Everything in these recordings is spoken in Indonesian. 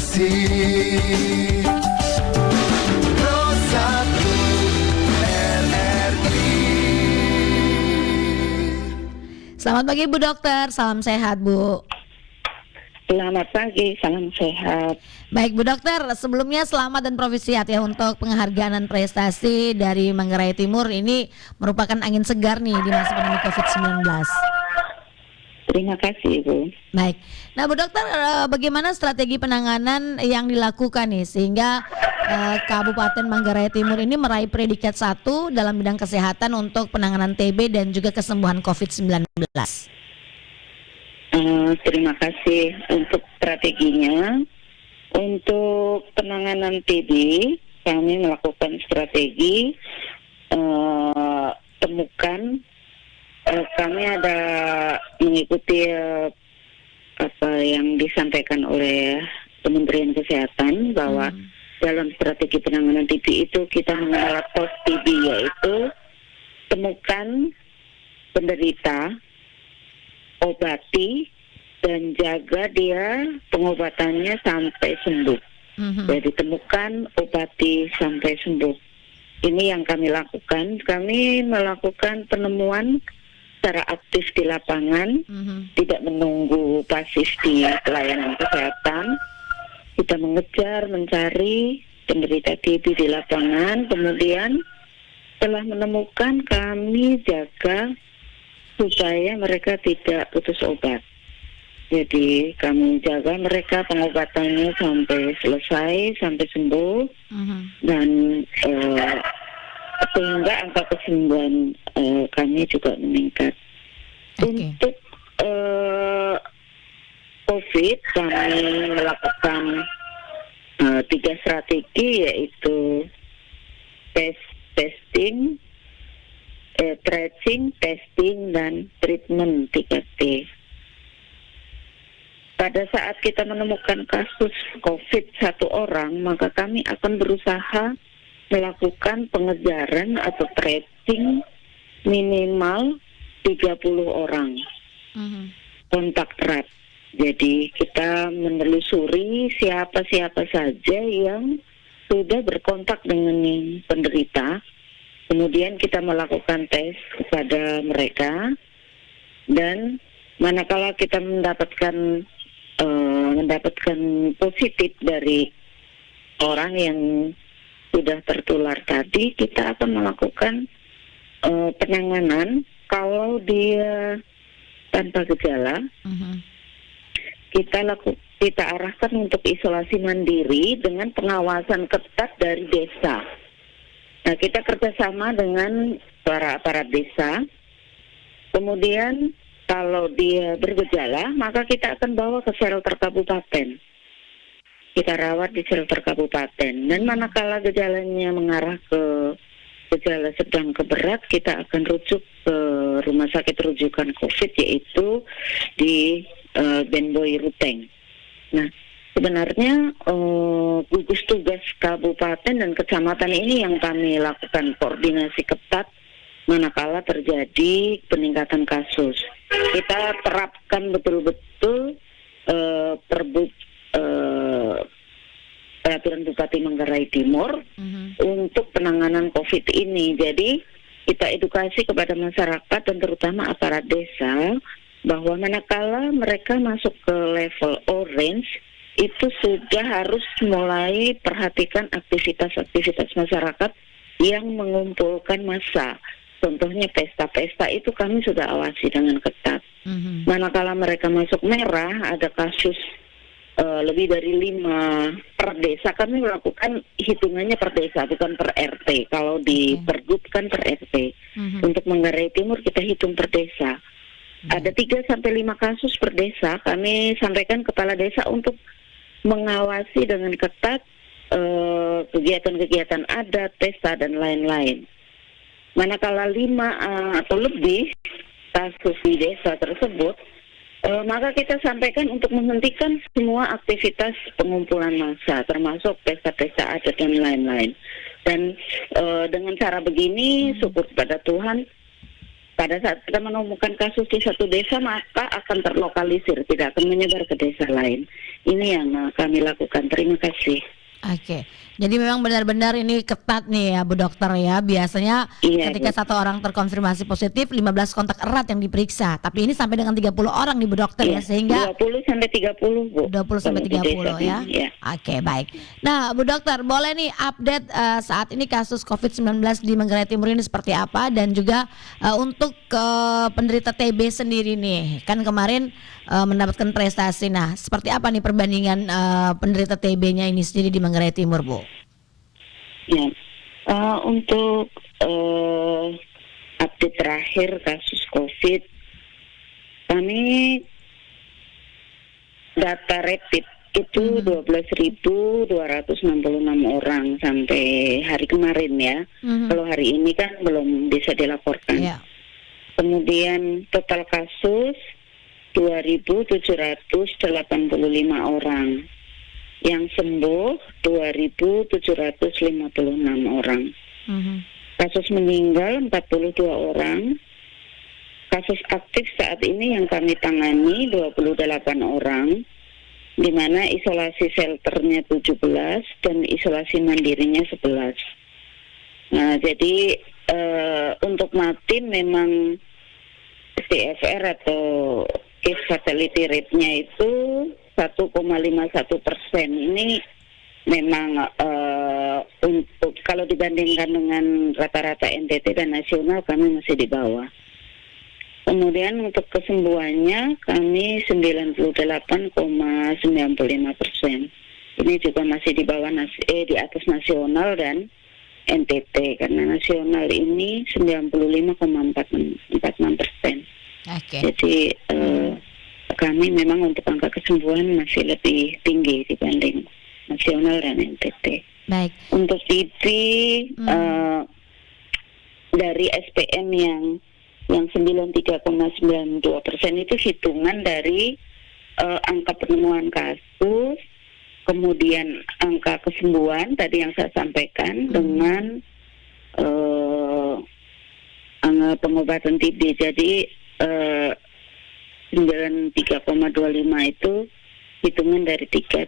kasih. Pro 1 RRI. Selamat pagi Bu Dokter, salam sehat Bu. Selamat pagi, salam sehat. Baik Bu Dokter, sebelumnya selamat dan profisiat ya untuk penghargaan dan prestasi dari Manggarai Timur. Ini merupakan angin segar nih di masa pandemi COVID-19. Terima kasih Ibu. Baik, nah Bu Dokter, bagaimana strategi penanganan yang dilakukan nih sehingga Kabupaten Manggarai Timur ini meraih predikat 1 dalam bidang kesehatan untuk penanganan TB dan juga kesembuhan COVID-19? Terima kasih untuk strateginya. Untuk penanganan TB, kami melakukan strategi temukan. Kami ada mengikuti apa yang disampaikan oleh Kementerian Kesehatan bahwa dalam strategi penanganan TB itu kita mengenal post TB, yaitu temukan penderita, obati, dan jaga dia pengobatannya sampai sembuh. Jadi temukan, obati sampai sembuh. Ini yang kami lakukan. Kami melakukan penemuan secara aktif di lapangan, tidak menunggu pasif di pelayanan kesehatan. Kita mengejar, mencari penderita TB di lapangan. Kemudian setelah menemukan, kami jaga supaya mereka tidak putus obat. Jadi kami jaga mereka pengobatannya sampai selesai, sampai sembuh, dan sehingga angka kesembuhan kami juga meningkat. Untuk COVID kami melakukan 3 strategi, yaitu testing, tracing, testing, dan treatment 3T. Pada saat kita menemukan kasus COVID 1 orang, maka kami akan berusaha melakukan pengejaran atau tracing minimal 30 orang kontak erat. Jadi kita menelusuri siapa-siapa saja yang sudah berkontak dengan penderita. Kemudian kita melakukan tes kepada mereka, dan manakala kita mendapatkan positif dari orang yang sudah tertular tadi, kita akan melakukan penanganan. Kalau dia tanpa gejala, kita arahkan untuk isolasi mandiri dengan pengawasan ketat dari desa. Nah, kita kerjasama dengan para aparat desa. Kemudian kalau dia bergejala, maka kita akan bawa ke shelter kabupaten. Kita rawat di shelter kabupaten. Dan manakala gejalanya mengarah ke gejala sedang ke berat, kita akan rujuk ke rumah sakit rujukan COVID, yaitu di Benboy Ruteng. Nah, sebenarnya gugus tugas kabupaten dan kecamatan ini yang kami lakukan koordinasi ketat manakala terjadi peningkatan kasus. Kita terapkan betul-betul peraturan Bupati Manggarai Timur untuk penanganan COVID ini. Jadi kita edukasi kepada masyarakat dan terutama aparat desa bahwa manakala mereka masuk ke level orange, itu sudah harus mulai perhatikan aktivitas-aktivitas masyarakat yang mengumpulkan massa. Contohnya pesta-pesta itu kami sudah awasi dengan ketat. Manakala mereka masuk merah, ada kasus lebih dari 5 per desa, kami melakukan hitungannya per desa, bukan per RT. Kalau di Pergub kan per RT. Untuk Manggarai Timur kita hitung per desa. Ada 3-5 kasus per desa, kami sampaikan kepala desa untuk mengawasi dengan ketat kegiatan-kegiatan adat, pesta, dan lain-lain. Manakala 5 atau lebih kasus di desa tersebut, maka kita sampaikan untuk menghentikan semua aktivitas pengumpulan massa, termasuk pesta-pesta adat dan lain-lain. Dan dengan cara begini, syukur kepada Tuhan, pada saat kita menemukan kasus di satu desa maka akan terlokalisir, tidak akan menyebar ke desa lain. Ini yang kami lakukan. Terima kasih. Oke, jadi memang benar-benar ini ketat nih ya Bu Dokter ya. Biasanya Iya, ketika Bu. satu orang terkonfirmasi positif 15 kontak erat yang diperiksa. Tapi ini sampai dengan 30 orang nih Bu Dokter ya, Iya, sehingga 20 sampai 30, Bu. 20 sampai Kalau di 30 desa ya. ini, ya. Oke, baik. Nah, Bu Dokter, boleh nih update saat ini kasus COVID-19 di Manggarai Timur ini seperti apa, dan juga untuk penderita TB sendiri nih. Kan kemarin mendapatkan prestasi. Nah, seperti apa nih perbandingan penderita TB-nya ini sendiri di Manggarai Timur, Bu? Ya, untuk update terakhir kasus COVID, kami data rapid itu 12.266 orang sampai hari kemarin ya. Kalau hari ini kan belum bisa dilaporkan. Ya. Kemudian total kasus 2.785 orang. Yang sembuh 2.756 orang. Kasus meninggal 42 orang. Kasus aktif saat ini yang kami tangani 28 orang, di mana isolasi shelternya 17 dan isolasi mandirinya 11. Nah, jadi untuk mati memang CFR atau case fatality rate-nya itu 1,51%. Ini memang untuk kalau dibandingkan dengan rata-rata NTT dan nasional kami masih di bawah. Kemudian untuk kesembuhannya kami 98,95%. Ini juga masih di bawah di atas nasional dan NTT, karena nasional ini 95,46%. Oke. Jadi kami memang untuk angka kesembuhan masih lebih tinggi dibanding nasional dan NTT. Baik. Untuk TB dari SPM yang 93,92% itu hitungan dari angka penemuan kasus, kemudian angka kesembuhan tadi yang saya sampaikan dengan angka pengobatan TB. Jadi 93,25 itu hitungan dari tiga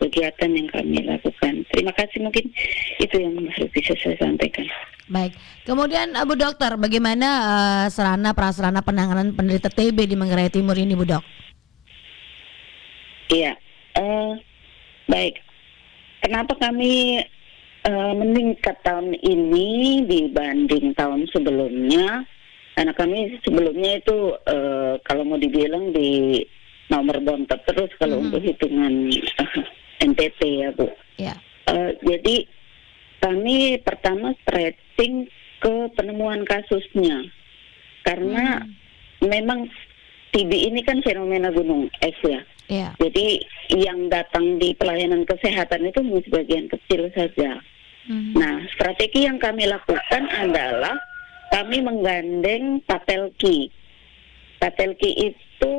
kegiatan yang kami lakukan. Terima kasih, mungkin itu yang harus bisa saya sampaikan. Baik. Kemudian Bu Dokter, bagaimana sarana prasarana penanganan penderita TB di Manggarai Timur ini, Bu Dok? Iya, baik. Kenapa kami meningkat tahun ini dibanding tahun sebelumnya? Karena kami sebelumnya itu kalau mau dibilang di nomor bontot terus kalau untuk hitungan NTT ya, Bu. Ya. Jadi kami pertama tracing ke penemuan kasusnya, karena memang TB ini kan fenomena gunung es ya. Ya. Jadi yang datang di pelayanan kesehatan itu hanya sebagian kecil saja. Nah, strategi yang kami lakukan adalah kami menggandeng Patelki. Patelki itu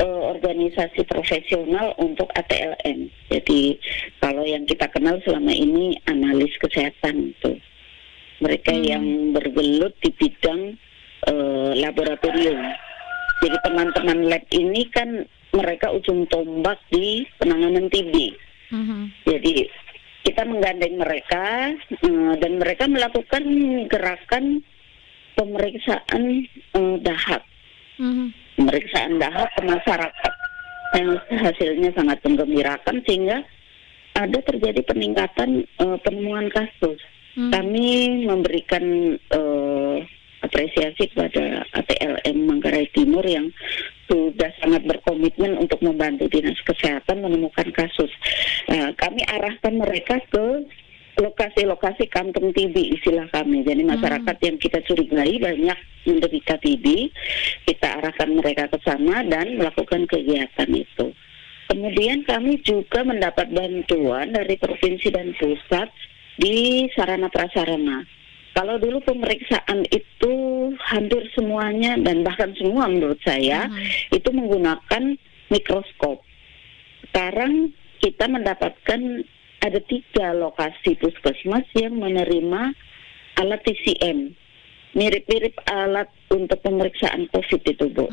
organisasi profesional untuk ATLM. Jadi kalau yang kita kenal selama ini analis kesehatan itu. Mereka yang bergelut di bidang laboratorium. Jadi teman-teman lab ini kan mereka ujung tombak di penanganan TB. Jadi kita menggandeng mereka dan mereka melakukan gerakan pemeriksaan dahak. Pemeriksaan dahak ke masyarakat yang hasilnya sangat menggembirakan, sehingga ada terjadi peningkatan penemuan kasus. Kami memberikan apresiasi kepada ATLM Manggarai Timur yang sudah sangat berkomitmen untuk membantu Dinas Kesehatan menemukan kasus. Kami arahkan mereka ke lokasi-lokasi kantung TB istilah kami. Jadi masyarakat yang kita curigai banyak menderita TB, kita arahkan mereka ke sana dan melakukan kegiatan itu. Kemudian kami juga mendapat bantuan dari provinsi dan pusat di sarana prasarana. Kalau dulu pemeriksaan itu hampir semuanya dan bahkan semua menurut saya itu menggunakan mikroskop. Sekarang kita mendapatkan ada 3 lokasi puskesmas yang menerima alat TCM. mirip-mirip alat untuk pemeriksaan COVID itu, Bu.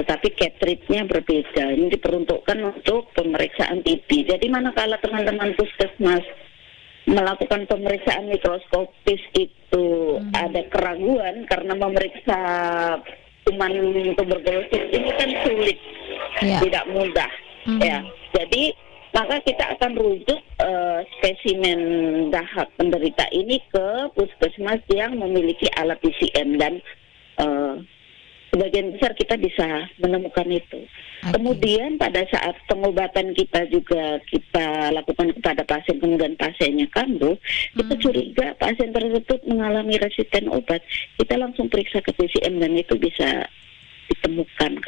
Tetapi cartridge-nya berbeda. Ini diperuntukkan untuk pemeriksaan TB. Jadi manakala teman-teman puskesmas melakukan pemeriksaan mikroskopis itu ada keraguan karena memeriksa kuman tuberkulosis ini kan sulit, tidak mudah, ya. Jadi maka kita akan rujuk spesimen dahak penderita ini ke puskesmas yang memiliki alat PCR dan sebagian besar kita bisa menemukan itu. Kemudian pada saat pengobatan kita juga kita lakukan kepada pasien, kemudian pasiennya kambuh, kita curiga pasien tersebut mengalami resisten obat, kita langsung periksa ke PCR dan itu bisa ditemukan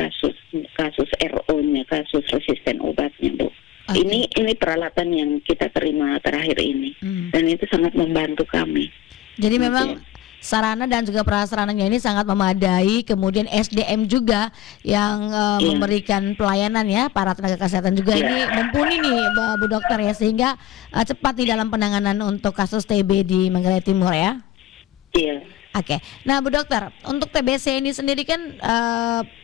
kasus RO-nya, kasus resisten obatnya, Bu. Ini peralatan yang kita terima terakhir ini, dan itu sangat membantu kami. Jadi memang sarana dan juga prasarananya ini sangat memadai, kemudian SDM juga yang memberikan pelayanan ya, para tenaga kesehatan juga ini mumpuni nih Bu Dokter ya, sehingga cepat di dalam penanganan untuk kasus TB di Manggarai Timur ya. Iya. Oke, nah Bu Dokter, untuk TBC ini sendiri kan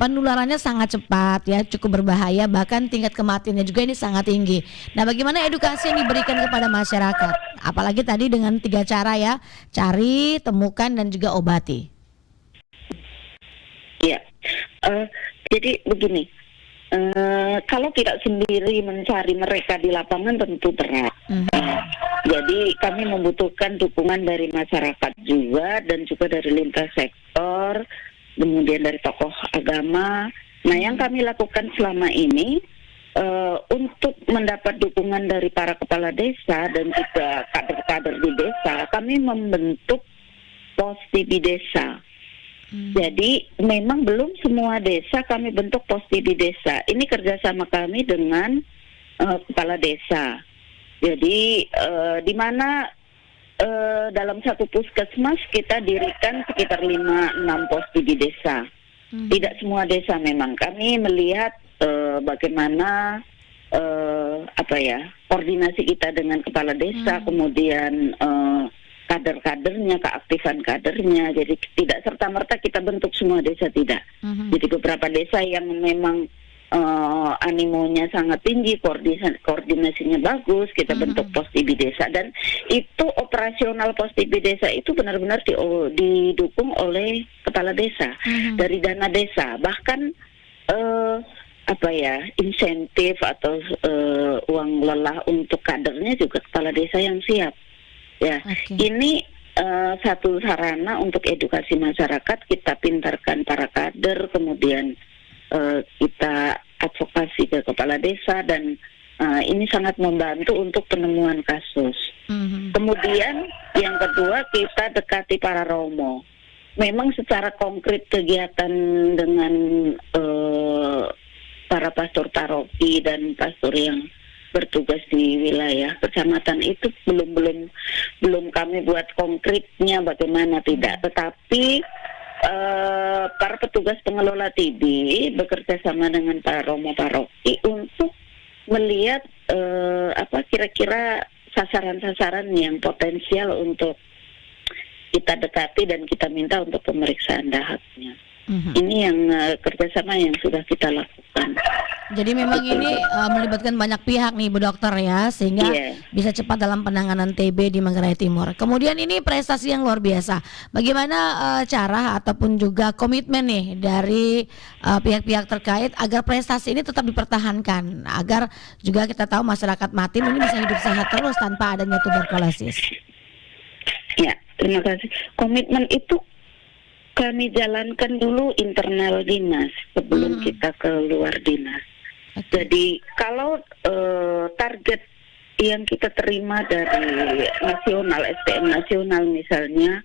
penularannya sangat cepat ya, cukup berbahaya, bahkan tingkat kematiannya juga ini sangat tinggi. Nah, bagaimana edukasi yang diberikan kepada masyarakat? Apalagi tadi dengan 3 cara ya, cari, temukan, dan juga obati. Iya, jadi begini, kalau tidak sendiri mencari mereka di lapangan tentu berat. Jadi kami membutuhkan dukungan dari masyarakat juga dan juga dari lintas sektor, kemudian dari tokoh agama. Nah, yang kami lakukan selama ini untuk mendapat dukungan dari para kepala desa dan juga kader-kader di desa, kami membentuk pos TB desa. Jadi memang belum semua desa kami bentuk pos TB desa. Ini kerjasama kami dengan kepala desa. Jadi di mana dalam satu puskesmas kita dirikan sekitar 5-6 pos TB desa. Tidak semua desa memang. Kami melihat bagaimana koordinasi kita dengan kepala desa, kemudian kader-kadernya, keaktifan kadernya. Jadi tidak serta-merta kita bentuk semua desa, tidak. Jadi beberapa desa yang memang animonya sangat tinggi, koordinasinya bagus, kita bentuk pos TB desa. Dan itu operasional pos TB desa itu benar-benar didukung oleh kepala desa dari dana desa. Bahkan insentif atau uang lelah untuk kadernya juga kepala desa yang siap. Ya, ini satu sarana untuk edukasi masyarakat. Kita pintarkan para kader, kemudian kita advokasi ke kepala desa, dan ini sangat membantu untuk penemuan kasus. Kemudian yang kedua, kita dekati para romo. Memang secara konkret kegiatan dengan para pastor paroki dan pastor yang bertugas di wilayah kecamatan itu belum kami buat konkretnya bagaimana, tidak. Tetapi para petugas pengelola TB bekerja sama dengan para romo paroki untuk melihat kira-kira sasaran-sasaran yang potensial untuk kita dekati dan kita minta untuk pemeriksaan dahaknya. Ini yang kerjasama yang sudah kita lakukan. Jadi memang ini melibatkan banyak pihak nih Bu Dokter ya, sehingga bisa cepat dalam penanganan TB di Manggarai Timur. Kemudian ini prestasi yang luar biasa. Bagaimana cara ataupun juga komitmen nih dari pihak-pihak terkait agar prestasi ini tetap dipertahankan, agar juga kita tahu masyarakat Matim ini bisa hidup sehat terus tanpa adanya tuberkulosis. Ya, terima kasih. Komitmen itu kami jalankan dulu internal dinas sebelum kita keluar dinas. Jadi kalau target yang kita terima dari nasional, SPM nasional misalnya,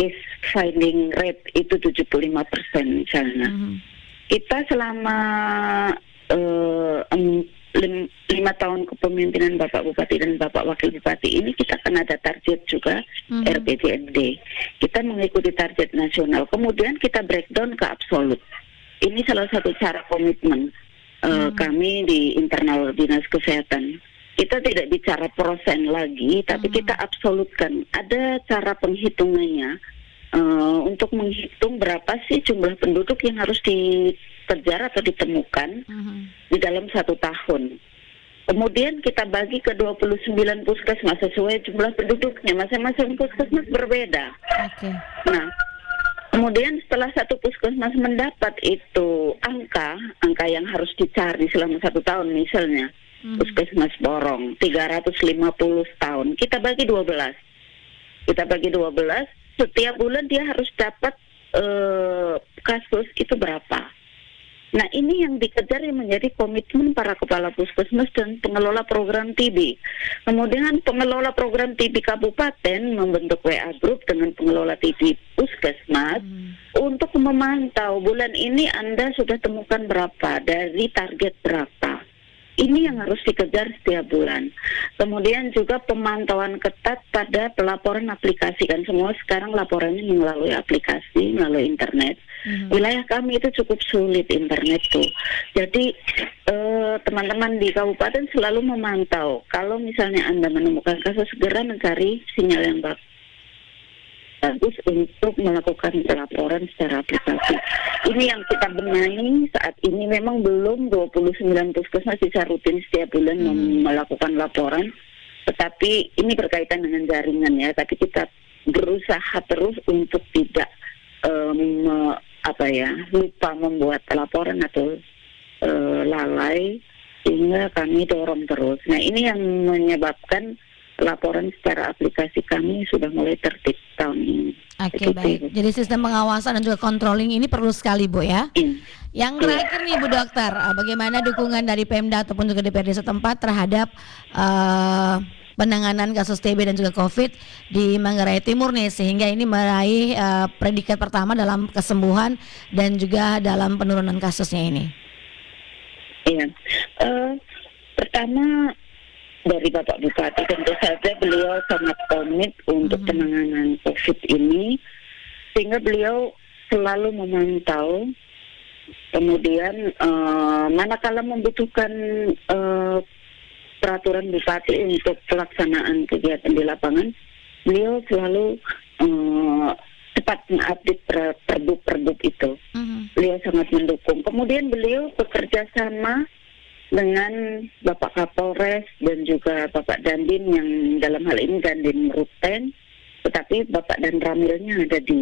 case finding rate itu 75% misalnya. Kita selama 5 tahun kepemimpinan Bapak Bupati dan Bapak Wakil Bupati ini, kita akan ada target juga RPJMD. Kita mengikuti target nasional, kemudian kita breakdown ke absolut. Ini salah satu cara komitmen kami di internal Dinas Kesehatan. Kita tidak bicara persen lagi, tapi kita absolutkan. Ada cara penghitungannya untuk menghitung berapa sih jumlah penduduk yang harus dikejar atau ditemukan di dalam 1 tahun. Kemudian kita bagi ke 29 puskesmas sesuai jumlah penduduknya. Masing-masing puskesmas berbeda. Oke. Nah, kemudian setelah satu puskesmas mendapat itu angka yang harus dicari selama 1 tahun, misalnya puskesmas Borong 350 tahun, kita bagi 12. Setiap bulan dia harus dapat kasus itu berapa. Nah, ini yang dikejar yang menjadi komitmen para kepala puskesmas dan pengelola program TB. Kemudian pengelola program TB kabupaten membentuk WA group dengan pengelola TB puskesmas untuk memantau bulan ini Anda sudah temukan berapa dari target berapa. Ini yang harus dikejar setiap bulan. Kemudian juga pemantauan ketat pada pelaporan aplikasi, kan semua sekarang laporannya melalui aplikasi, melalui internet. Wilayah kami itu cukup sulit internet tuh. Jadi teman-teman di kabupaten selalu memantau. Kalau misalnya Anda menemukan kasus, segera mencari sinyal yang bagus untuk melakukan pelaporan secara aplikasi. Ini yang kita benahi saat ini. Memang belum 29 puskesmas bisa rutin setiap bulan melakukan laporan, tetapi ini berkaitan dengan jaringan ya. Tapi kita berusaha terus untuk tidak lupa membuat laporan atau lalai, sehingga kami dorong terus. Nah, ini yang menyebabkan laporan secara aplikasi kami sudah mulai tertib tahun ini. Oke, baik. Jadi sistem pengawasan dan juga controlling ini perlu sekali, Bu, ya. Yang terakhir nih, Bu Dokter, bagaimana dukungan dari Pemda ataupun juga DPRD setempat terhadap penanganan kasus TB dan juga COVID di Manggarai Timur nih, sehingga ini meraih predikat pertama dalam kesembuhan dan juga dalam penurunan kasusnya ini? Iya, pertama dari Bapak Bupati, tentu saja beliau sangat komit untuk penanganan COVID ini, sehingga beliau selalu memantau. Kemudian manakala membutuhkan peraturan Bupati untuk pelaksanaan kegiatan di lapangan, beliau selalu cepat mengupdate pergub itu. Beliau sangat mendukung. Kemudian beliau bekerja sama dengan Bapak Kapolres dan juga Bapak Dandim, yang dalam hal ini Dandim Ruteng, tetapi Bapak dan Ramilnya ada di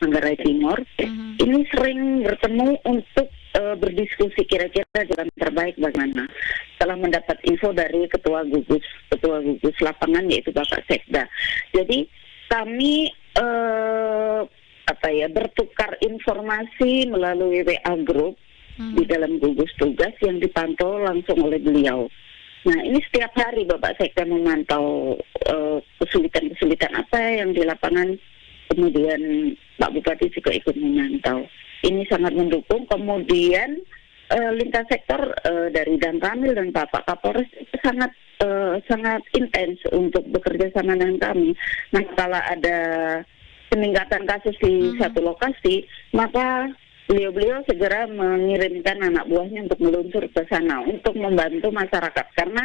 Manggarai Timur. Ini sering bertemu untuk berdiskusi kira-kira jalan terbaik bagaimana. Setelah mendapat info dari ketua gugus lapangan, yaitu Bapak Sekda. Jadi kami bertukar informasi melalui WA group di dalam gugus tugas yang dipantau langsung oleh beliau. Nah, ini setiap hari Bapak Sekda memantau kesulitan-kesulitan apa yang di lapangan, kemudian Pak Bupati juga ikut memantau. Ini sangat mendukung. Kemudian lintas sektor dari Dan Ramil dan Bapak Kapolres itu sangat intens untuk bekerja sama dengan kami. Nah, kalau ada peningkatan kasus di satu lokasi, maka beliau segera mengirimkan anak buahnya untuk meluncur ke sana untuk membantu masyarakat, karena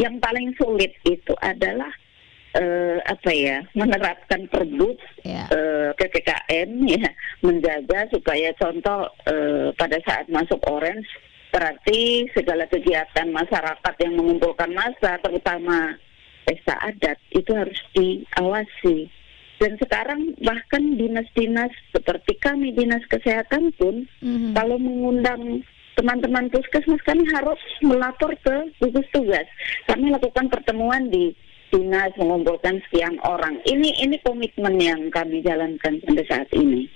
yang paling sulit itu adalah menerapkan pergub PPKM ya, menjaga supaya contoh pada saat masuk orange, berarti segala kegiatan masyarakat yang mengumpulkan massa, terutama pesta adat, itu harus diawasi. Dan sekarang bahkan dinas-dinas seperti kami, Dinas Kesehatan pun, kalau mengundang teman-teman puskesmas, kami harus melapor ke gugus tugas. Kami lakukan pertemuan di dinas, mengumpulkan sekian orang. Ini komitmen yang kami jalankan sampai saat ini.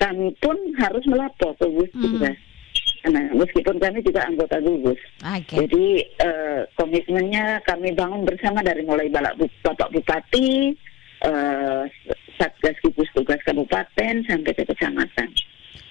Kami pun harus melapor ke gugus tugas. Nah, meskipun kami juga anggota gugus. Jadi komitmennya kami bangun bersama dari mulai Bapak Bupati, Satgas Gugus Tugas Kabupaten sampai ke kecamatan.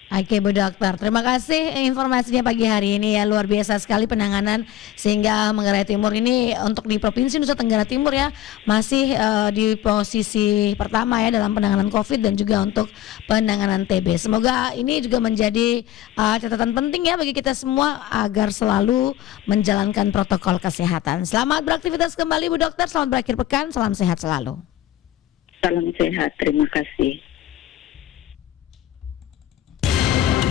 Oke, Bu Dokter, terima kasih informasinya pagi hari ini ya, luar biasa sekali penanganan, sehingga Manggarai Timur ini untuk di Provinsi Nusa Tenggara Timur ya masih di posisi pertama ya dalam penanganan COVID dan juga untuk penanganan TB. Semoga ini juga menjadi catatan penting ya bagi kita semua agar selalu menjalankan protokol kesehatan. Selamat beraktivitas kembali Bu Dokter, selamat berakhir pekan, salam sehat selalu. Salam sehat, terima kasih.